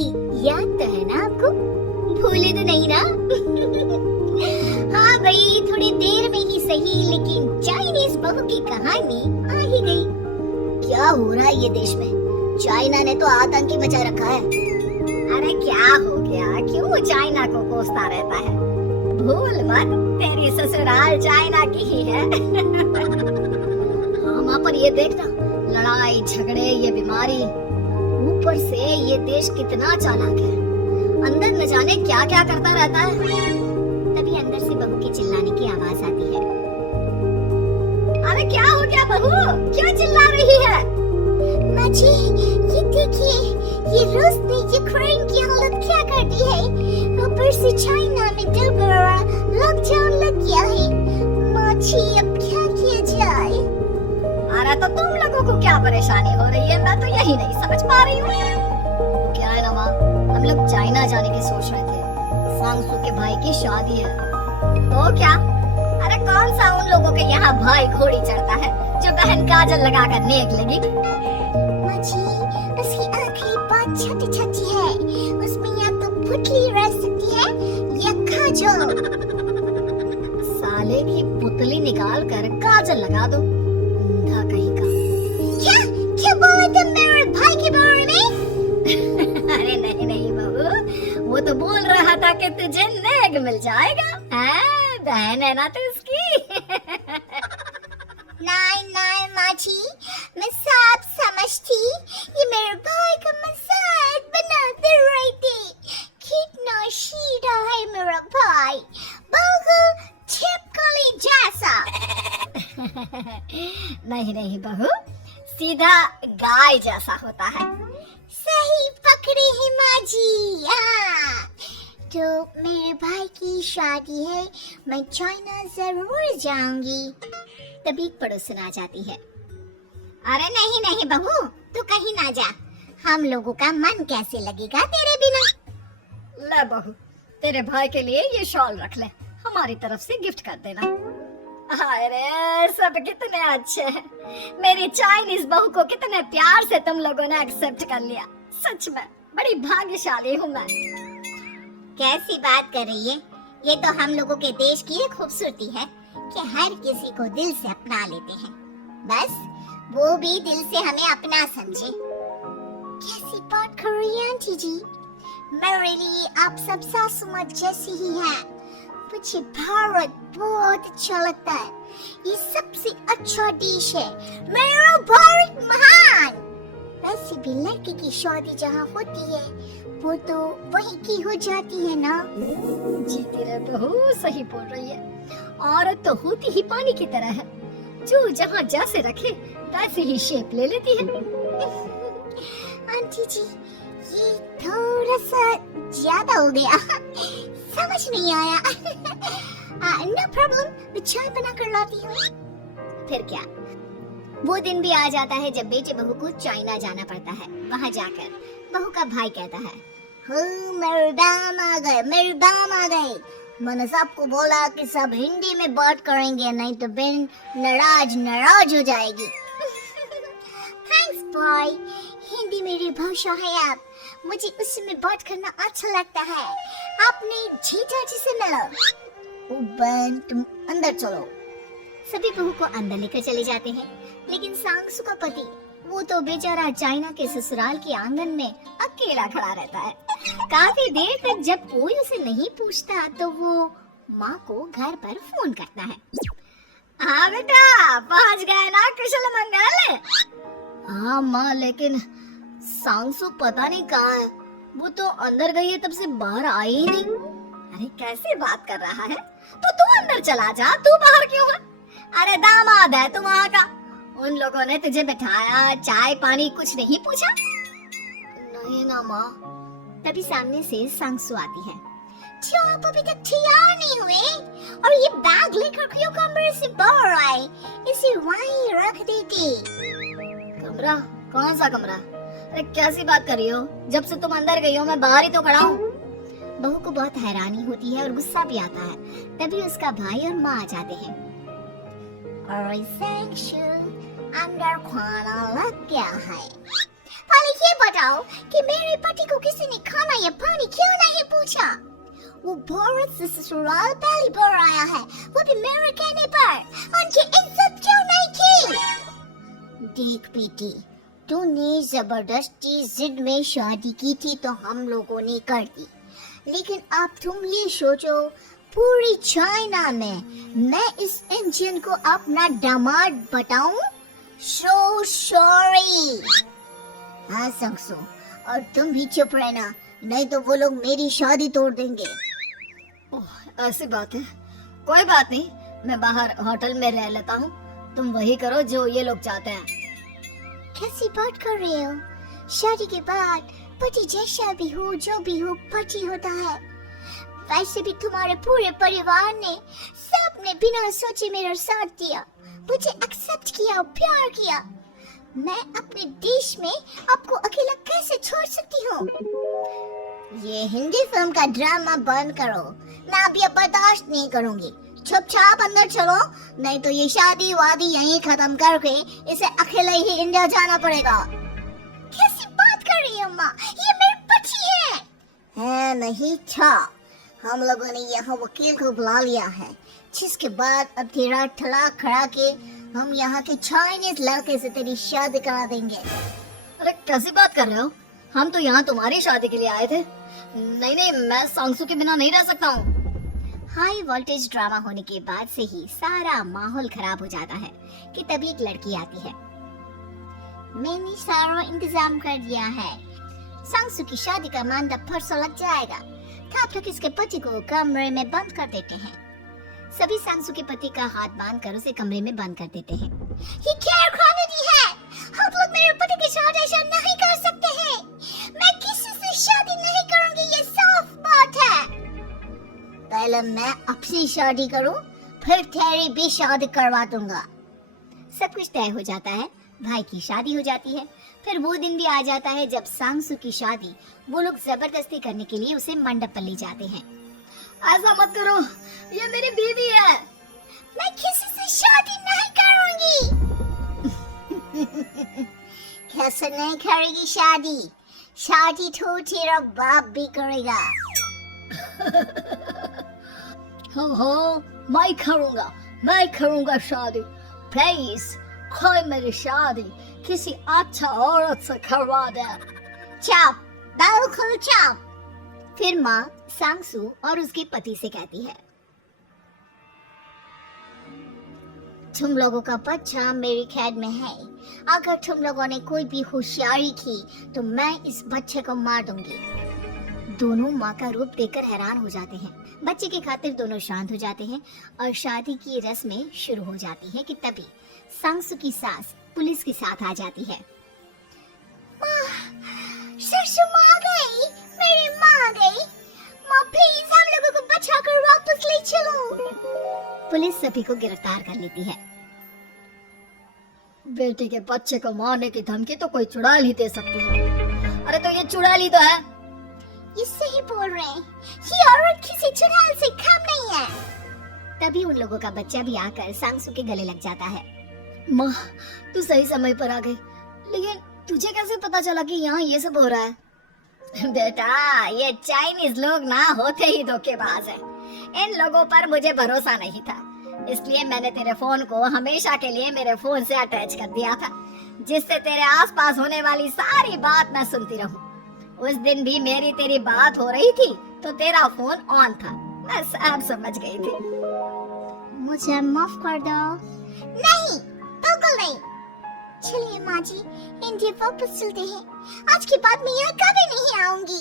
याद तो है ना आपको? भूले तो नहीं ना? हाँ भाई, थोड़ी देर में ही सही, लेकिन चाइनीज बहू की कहानी आ ही गई। क्या हो रहा है ये देश में? चाइना ने तो आतंकी मचा रखा है। अरे क्या हो गया? क्यों चाइना को कोसता रहता है? भूल मत, तेरी ससुराल चाइना की ही है। हाँ माँ, पर ये देखना, लड़ाई झगड़े, ये बीमारी, ऊपर से ये देश कितना चालाक है। अंदर न जाने क्या क्या करता रहता है। तभी अंदर से बहू के चिल्लाने की आवाज आती है। अरे क्या हो गया बहू? क्यों चिल्ला रही है? माँ जी, ये देखिए, ये रूस ने यूक्रेन की हालत क्या कर दी है। ऊपर से चाइना में दोबारा लॉकडाउन लग गया है। माँ जी, अब क्या किया जाए? अरे तो तुम लोगों को क्या परेशानी हो रही है? मैं तो यही नहीं समझ पा रही हूँ। क्या है ना माँ, हम लोग चाइना जाने की सोच रहे थे। सांगसू के भाई की शादी है। तो क्या? अरे कौन सा उन लोगों के यहाँ भाई घोड़ी चढ़ता है जो बहन काजल लगा कर नेक लगी? माँ जी, उसकी आखिरी बात छोटी छोटी है। उसमें या तो पुतली रह सकती है या काजल। साले की पुतली निकाल कर काजल लगा दो, अंधा कहीं का। क्या क्या बोला तुम मेरे भाई के बारे में? अरे नहीं नहीं बहू, वो तो बोल रहा था कि तुझे नेक मिल जाएगा। बहन है ना तो उसकी। नहीं नहीं माँ जी, मैं सब समझती। ये मेरे भाई का मजाक बनाते रहती। कितना सीधा है मेरा भाई, बिल्कुल छिपकली जैसा। नहीं नहीं बहू, सीधा गाय जैसा होता है। सही पकड़ी है माँ जी। हाँ, तो मेरे भाई की शादी है, मैं चाइना जरूर जाऊंगी। तभी एक पड़ोसन आ जाती है। अरे नहीं नहीं बहू, तू कहीं ना जा। हम लोगों का मन कैसे लगेगा तेरे बिना? ले बहू, तेरे भाई के लिए ये शॉल रख ले, हमारी तरफ से गिफ्ट कर देना। अरे सब कितने अच्छे हैं। मेरी चाइनीज बहू को कितने प्यार से तुम लोगों ने एक्सेप्ट कर लिया। सच में बड़ी भाग्यशाली हूँ मैं। कैसी बात कर रही है? ये तो हम लोगों के देश की एक खूबसूरती है कि हर किसी को दिल से अपना लेते हैं। बस वो भी दिल से हमें अपना समझे। कैसी बात कर रही है आंटी जी? मेरे लिए आप सब सासू माँ जैसी ही हैं। मुझे भारत बहुत अच्छा लगता है। ये सबसे अच्छा देश है। मेरा भारत महान। वैसे भी लड़के की शादी जहाँ होती है वो तो वहीं की हो जाती है ना। जीती रहे बहू, सही बोल रही है। औरत तो होती ही पानी की तरह है, जो जहाँ जैसे रखे वैसे ही शेप ले लेती है। आंटी जी, ये थोड़ा सा ज्यादा हो गया, समझ नहीं आया। नो प्रॉब्लम, मैं चाय बना कर लाती हूँ। फिर क्या, वो दिन भी आ जाता है जब बेटे बहू को चाइना जाना पड़ता है। वहाँ जाकर बहू का भाई कहता है, मेरे दाम आ गए, मेरे दाम आ गए। मैंने सबको बोला कि सब हिंदी में बात करेंगे, नहीं तो बहन नाराज हो जाएगी। थैंक्स बॉय, हिंदी मेरी भाषा है। आप मुझे उसमें बात करना अच्छा लगता है। आपने जीजा जी से मिलो। ओ बहन, तुम अंदर चलो। सभी बहू को अंदर लेकर चले जाते हैं, लेकिन सांगसू का पति, वो तो बेचारा चाइना के ससुराल के आंगन में अकेला खड़ा रहता है। काफी देर तक जब कोई उसे नहीं पूछता तो वो माँ को घर पर फोन करता है। हाँ बेटा, पहुँच गए ना कुशल मंगल? हाँ माँ, लेकिन सांगसू पता नहीं कहाँ है। वो तो अंदर गई है, तब से बाहर आई ही नहीं। अरे कैसे बात कर रहा है? तो तू अंदर चला जा, तू बाहर क्यों है? अरे दामाद है तुम वहाँ का, उन लोगों ने तुझे बिठाया, चाय पानी कुछ नहीं पूछा? नहीं ना माँ। तभी सामने से सांगसू आती है। क्यों आप अभी तक तैयार नहीं हुए? और ये बैग लेकर क्यों कमरे से बाहर आए? इसे वहीं रख देती। कमरा? कौन सा कमरा? अरे कैसी बात कर रही हो? जब से तुम अंदर गई हो मैं बाहर ही तो खड़ा हूँ। बहू को बहुत हैरानी होती है और गुस्सा भी आता है। तभी उसका भाई और माँ आ जाते हैं। अंदर खाना लग गया है। पहले ये बताओ कि मेरे पति को किसी ने ये पानी क्यों नहीं पूछा? वो भारत से ससुराल पहली बार आया है, वो भी मेरे कहने पर। उनकी इज्जत क्यों नहीं की? देख बेटी, तूने जबरदस्ती जिद में शादी की थी तो हम लोगों ने कर दी, लेकिन अब तुम ये सोचो, पूरी चाइना में मैं इस इंडियन को अपना दामाद बताऊं? So sorry। हाँ संगसू, और तुम भी चुप रहना, नहीं तो वो लोग मेरी शादी तोड़ देंगे। ओह, ऐसी बात है, कोई बात नहीं, मैं बाहर होटल में रह लेता हूँ, तुम वही करो जो ये लोग चाहते हैं। कैसी बात कर रहे हो? शादी के बाद पति जैसा भी हो, जो भी हो, पति होता है। वैसे भी तुम्हारे पूरे परिवार ने, सबने बिना सोचे मेरा साथ दिया, मुझे एक्सेप्ट किया, प्यार किया। मैं अपने देश में आपको अकेला कैसे छोड़ सकती हूँ? ये हिंदी फिल्म का ड्रामा बंद करो, मैं अब ये बर्दाश्त नहीं करूँगी। चुपचाप अंदर चलो, नहीं तो ये शादी वादी यहीं खत्म करके इसे अकेले ही इंडिया जाना पड़ेगा। कैसी बात कर रही है माँ? ये मेरे पति है नहीं था। हम लोगों ने यहाँ वकील को बुला लिया है, जिसके बाद अब तेरा तलाक करा के हम यहाँ के चाइनीज लड़के से तेरी शादी करा देंगे। अरे कैसी बात कर रहे हो? हम तो यहाँ तुम्हारी शादी के लिए आए थे। नहीं, मैं सांगसू के बिना नहीं रह सकता हूँ। हाई वोल्टेज ड्रामा होने के बाद से ही सारा माहौल खराब हो जाता है कि तभी एक लड़की आती है। मैंने सारा इंतजाम कर दिया है, सांगसू की शादी का मंडप परसों लग जाएगा। तब तक इसके पति को कमरे में बंद कर देते हैं। सभी सांगसू के पति का हाथ बांध कर उसे कमरे में बंद कर देते हैं। ये क्या कानूनी है? आप लोग मेरे पति के साथ ऐसा नहीं कर सकते हैं। मैं किसी से शादी नहीं करूंगी, ये साफ बात है। पहले मैं आपसे शादी करूं, फिर तेरी भी शादी करवा दूंगा। सब कुछ तय हो जाता है, भाई की शादी हो जाती है। फिर वो दिन भी आ जाता है जब सांगसू की शादी वो लोग जबरदस्ती करने के लिए उसे मंडप पर ले जाते हैं। ऐसा मत करो, ये मेरी बीवी है। मैं किसी से शादी नहीं करूंगी। कैसे नहीं करेगी शादी? शादी तो तेरा बाप भी करेगा। हो, मैं करूंगा शादी। प्लीज कोई मेरी शादी किसी अच्छा औरत से करवा दे। चुप, बिल्कुल चुप। फिर माँ सांगसू और उसके पति से कहती है, तुम लोगों का बच्चा मेरी कैद में है। अगर तुम लोगों ने कोई भी होशियारी की तो मैं इस बच्चे को मार दूंगी। दोनों माँ का रूप देखकर हैरान हो जाते हैं। बच्चे की खातिर दोनों शांत हो जाते हैं और शादी की रस्में शुरू हो जाती है कि तभी सांगसू की सास पुलिस के साथ आ जाती है। ससुर माँ आ गई, मेरी माँ आ गई। माँ प्लीज हम लोगों को बचाकर वापस ले चलो। पुलिस सभी को गिरफ्तार कर लेती है। बेटे के बच्चे को मारने की धमकी तो कोई चुड़ैल ही दे सकती है। अरे तो ये चुड़ैल ही तो है। ये सही बोल रहे हैं, ये औरत किसी चुड़ैल से कम नहीं है। तभी उन लोगों का बच्चा भी आकर सांगसू के गले लग जाता है। माँ, तू सही समय पर आ गई, लेकिन तुझे कैसे पता चला कि यहाँ ये सब हो रहा है? बेटा, ये चाइनीज लोग ना होते ही धोखेबाज हैं। इन लोगों पर मुझे भरोसा नहीं था, इसलिए मैंने तेरे फोन को हमेशा के लिए मेरे फोन से अटैच कर दिया था, जिससे तेरे आसपास होने वाली सारी बात मैं सुनती रहूं। उस दिन भी मेरी तेरी बात हो रही थी तो तेरा फोन ऑन था, मैं सब समझ गई थी। मुझे माफ कर दो। नहीं, बिल्कुल नहीं। चलिए माँ जी, इंडिया वापस चलते हैं। आज के बाद मैं यहाँ कभी नहीं आऊंगी।